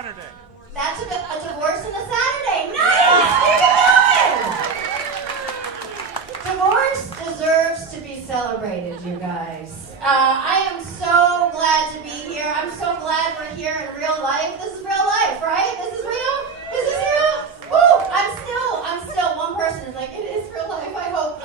Saturday. That's a divorce and a Saturday. Nice! Keep it going! Divorce deserves to be celebrated, you guys. I am so glad to be here. I'm so glad we're here in real life. This is real life, right? This is real? This is real? Woo! I'm still, one person is like, it is real life, I hope.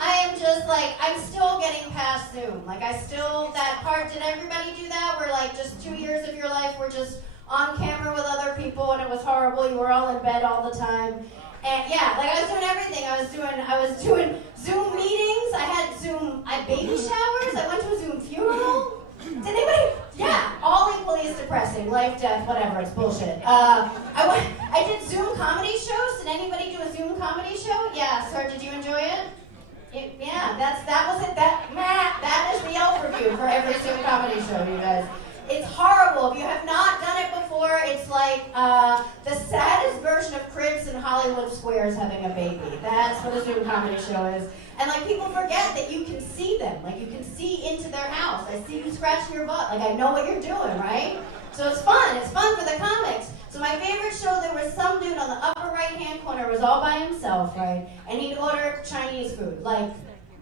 I am just like, I'm still getting past Zoom. Like, that part, did everybody do that? Where like just 2 years of your life were just on camera with other people and it was horrible. You were all in bed all the time. And yeah, like I was doing everything. I was doing Zoom meetings. I had baby showers. I went to a Zoom funeral. Did anybody? Yeah, all equally as depressing. Life, death, whatever. It's bullshit. I did Zoom comedy shows. Did anybody do a Zoom comedy show? Yeah, sir. Did you enjoy it? That was it. That is the overview for every Zoom comedy show, you guys. It's horrible. If you have not done it before, it's like the saddest version of Cribs in Hollywood Squares having a baby. That's what a Zoom comedy show is. And like people forget that you can see them. Like you can see into their house. I see you scratching your butt. Like I know what you're doing, right? So it's fun. It's fun for the comics. So my favorite show, there was some dude on the upper right-hand corner, was all by himself, right? And he'd order Chinese food, like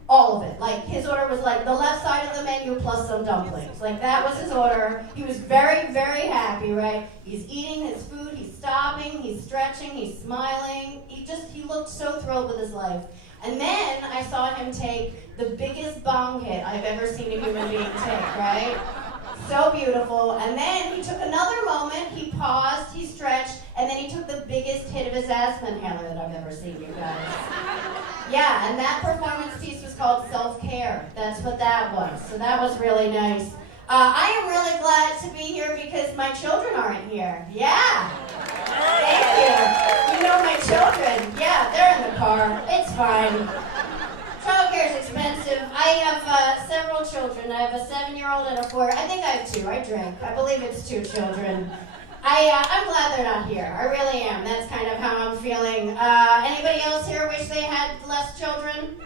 all of it. Like his order was like the left side of the menu plus some dumplings. Like that was his order. He was very, very happy, right? He's eating his food, he's stopping, he's stretching, he's smiling. He looked so thrilled with his life. And then I saw him take the biggest bong hit I've ever seen a human being take, right? So beautiful. And then he took another moment, he paused, he stretched, and then he took the biggest hit of his asthma inhaler that I've ever seen, you guys. Yeah, and that performance piece was called Self-Care. That's what that was. So that was really nice. I am really glad to be here because my children aren't here. Yeah. Thank you. You know my children. Yeah, they're in the car. It's fine. Childcare is expensive. I have several children. I have a 7-year-old and a 4. I think I have 2. I drink. I believe it's 2 children. I'm glad they're not here. I really am. That's kind of how I'm feeling. Anybody else here wish they had less children?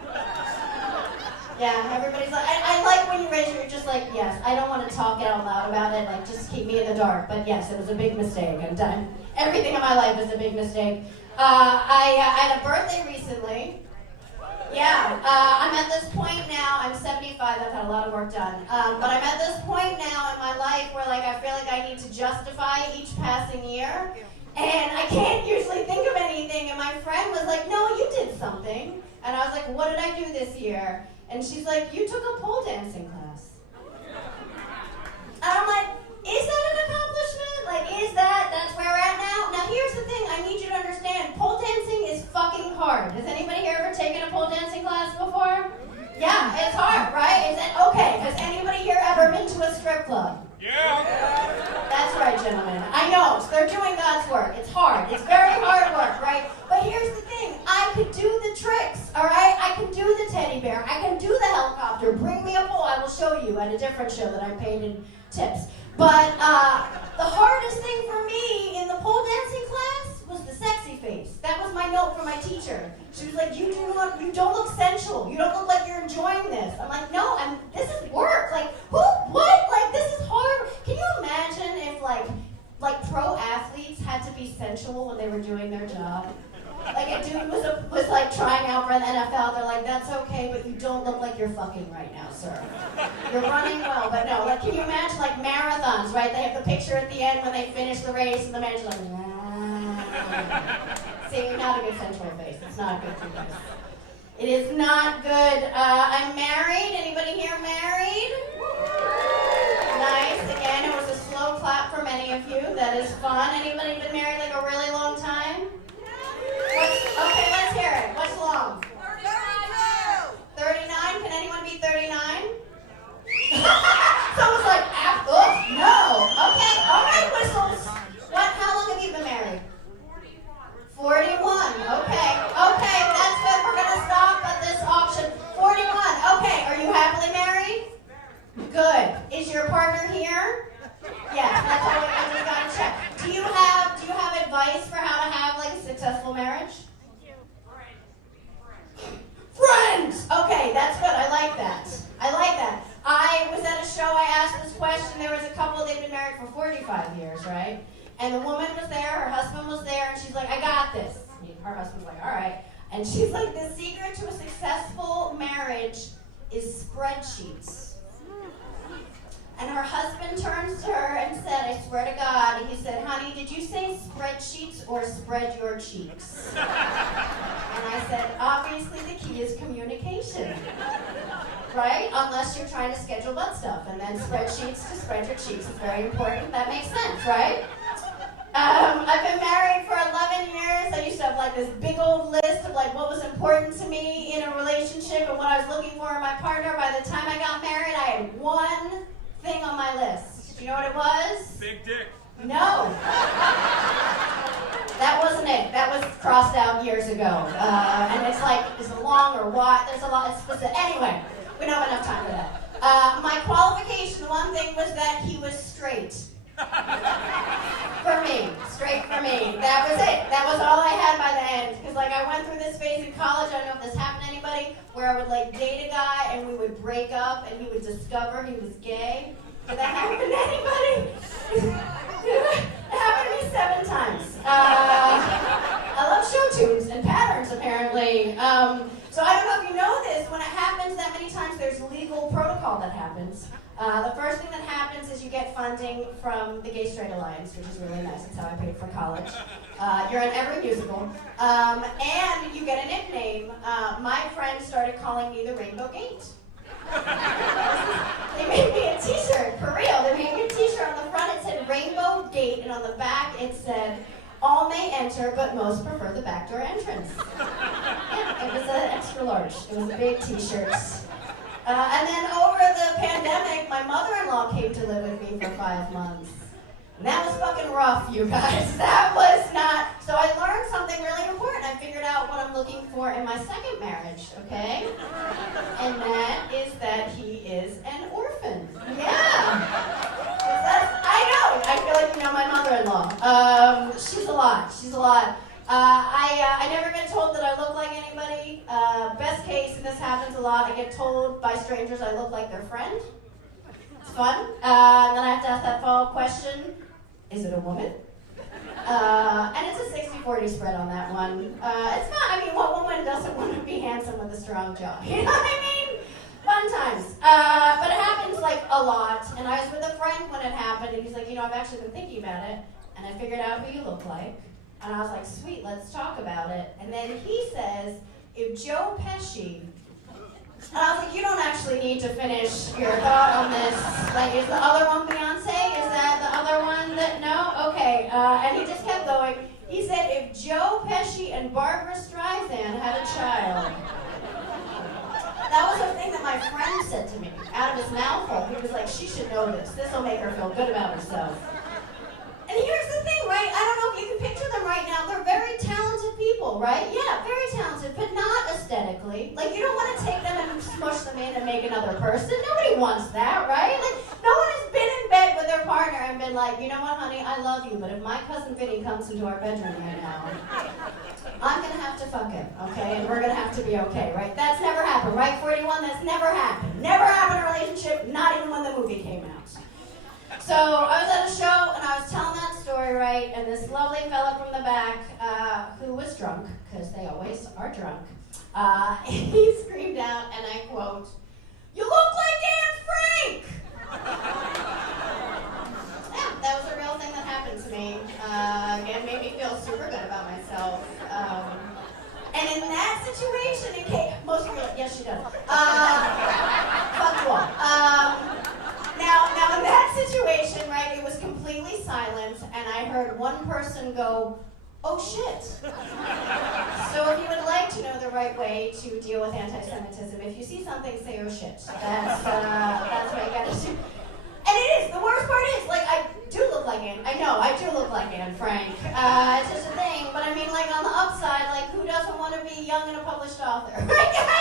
Yeah, everybody's like, I like when you raise it, you're just like, yes, I don't want to talk out loud about it, like, just keep me in the dark. But yes, it was a big mistake. I'm done. Everything in my life is a big mistake. I had a birthday recently. Yeah, I'm at this point now, I'm 75, I've had a lot of work done. But I'm at this point now in my life where like I feel like I need to justify each passing year. And I can't usually think of anything. And my friend was like, no, you did something. And I was like, what did I do this year? And she's like, you took a pole dancing class. And I'm like, is that an accomplishment? Like, that's where we're at now? Now here's the thing, I need you to understand, pole dancing is fucking hard. Has anybody here ever taken a pole dancing class before? Yeah, it's hard, right? Is it okay? Has anybody here ever been to a strip club? Yeah. That's right, gentlemen. I know, so they're doing God's work. It's hard. It's very hard work, right? But here's the thing. I could do the tricks, all right? I can do the teddy bear. I can do the helicopter. Bring me a pole. I will show you at a different show that I paid in tips. But the hardest thing for me in the pole dancing class was the sexy face. That was my note from my teacher. She was like, you don't look sensual. You don't look like you're enjoying this. I'm like, no, this is work. Like, what? Like, this is hard. Can you imagine if like pro athletes had to be sensual when they were doing their job? Like a dude was like trying out for the NFL. They're like, that's okay, but you don't look like you're fucking right now, sir. You're running well, but no. Like, can you imagine like marathons, right? They have the picture at the end when they finish the race, and the manager's like, see, not a good sensual face. It's not good for you guys. It is not good. I'm married. Anybody here married? Nice. Again, it was a slow clap for many of you. That is fun. Anybody been married like a really long time? Okay, let's hear it. What's long? 39. Can anyone be 39? Someone's like, no. Okay, all right, whistles. How long have you been married? 41. Okay, that's good. We're going to stop at this option. 41. Okay, are you happily married? Good. Is your partner here? Yes, that's all I just got to check. Do you have advice for how to have like a successful marriage? 5 years, right? And the woman was there, her husband was there, and she's like, I got this. And her husband's like, all right. And she's like, the secret to a successful marriage is spreadsheets. And her husband turns to her and said, I swear to God, and he said, honey, did you say spreadsheets or spread your cheeks? And I said, obviously the key is communication, right? Unless you're trying to schedule butt stuff, and then spreadsheets to spread your cheeks is very important. That makes sense, right? I've been married for 11 years. I used to have like this big old list of like what was important to me in a relationship and what I was looking for in my partner. By the time I got married, I had one thing on my list. Do you know what it was? Big dick. No. That wasn't it. That was crossed out years ago. And it's like, is it long or what? There's a lot. It's specific. Anyway, we don't have enough time for that. My qualification, one thing was that he was straight. For me. Straight for me. That was it. That was all I had by the end. Because like I went through this phase in college, I don't know if this happened to anybody, where I would like date a guy and we would break up and he would discover he was gay. Did that happen to anybody? It happened to me 7 times. I love show tunes and patterns apparently. So I don't know if you know this, when it happens that many times there's legal protocol that happens. The first thing that happens is you get funding from the Gay Straight Alliance, which is really nice. It's how I paid for college. You're in every musical. And you get a nickname. My friends started calling me the Rainbow Gate. They made me a t-shirt, for real. They made me a t-shirt. On the front it said Rainbow Gate, and on the back it said, all may enter, but most prefer the back door entrance. Yeah, it was an extra large. It was a big t-shirt. And then over the pandemic, my mother-in-law came to live with me for 5 months. And that was fucking rough, you guys. That was not... So I learned something really important. I figured out what I'm looking for in my second marriage, okay? And that is that he is an orphan. Yeah. I know. I feel like you know my mother-in-law. She's a lot. She's a lot. I never get told that I look like anybody. Best case, and this happens a lot, I get told by strangers I look like their friend. It's fun. And then I have to ask that follow-up question, is it a woman? And it's a 60-40 spread on that one. It's not, I mean, what woman doesn't want to be handsome with a strong jaw? You know what I mean? Fun times. But it happens like a lot. And I was with a friend when it happened, and he's like, you know, I've actually been thinking about it, and I figured out who you look like. And I was like, sweet, let's talk about it. And then he says, if Joe Pesci, and I was like, you don't actually need to finish your thought on this. Like, is the other one Beyonce? Is that the other one that, no? Okay, and he just kept going. He said, if Joe Pesci and Barbara Streisand had a child. That was the thing that my friend said to me, out of his mouth hole. He was like, she should know this. This will make her feel good about herself. And here's the thing, right? I don't know if you can picture them right now. They're very talented people, right? Yeah, very talented, but not aesthetically. Like, you don't want to take them and smush them in and make another person. Nobody wants that, right? Like, no one has been in bed with their partner and been like, you know what, honey, I love you, but if my cousin Vinny comes into our bedroom right now, I'm going to have to fuck him, okay? And we're going to have to be okay, right? That's never happened, right, 41? That's never happened. Never happened in a relationship, not even when the movie came out. So I was at a show and I was telling that story, right? And this lovely fella from the back, who was drunk, because they always are drunk, he screamed out, and I quote, "You look like Anne Frank!" Yeah, that was a real thing that happened to me. It made me feel super good about myself. And in that situation, most people are like, yes, she does. Fuck you all. Now in that situation, right, it was completely silent, and I heard one person go, "Oh shit." So if you would like to know the right way to deal with anti-Semitism, if you see something, say, "Oh shit." That's what you gotta do. And it is, the worst part is, like, I do look like Anne. I know, I do look like Anne Frank. It's just a thing, but I mean, like, on the upside, like, who doesn't want to be young and a published author? Right, guys?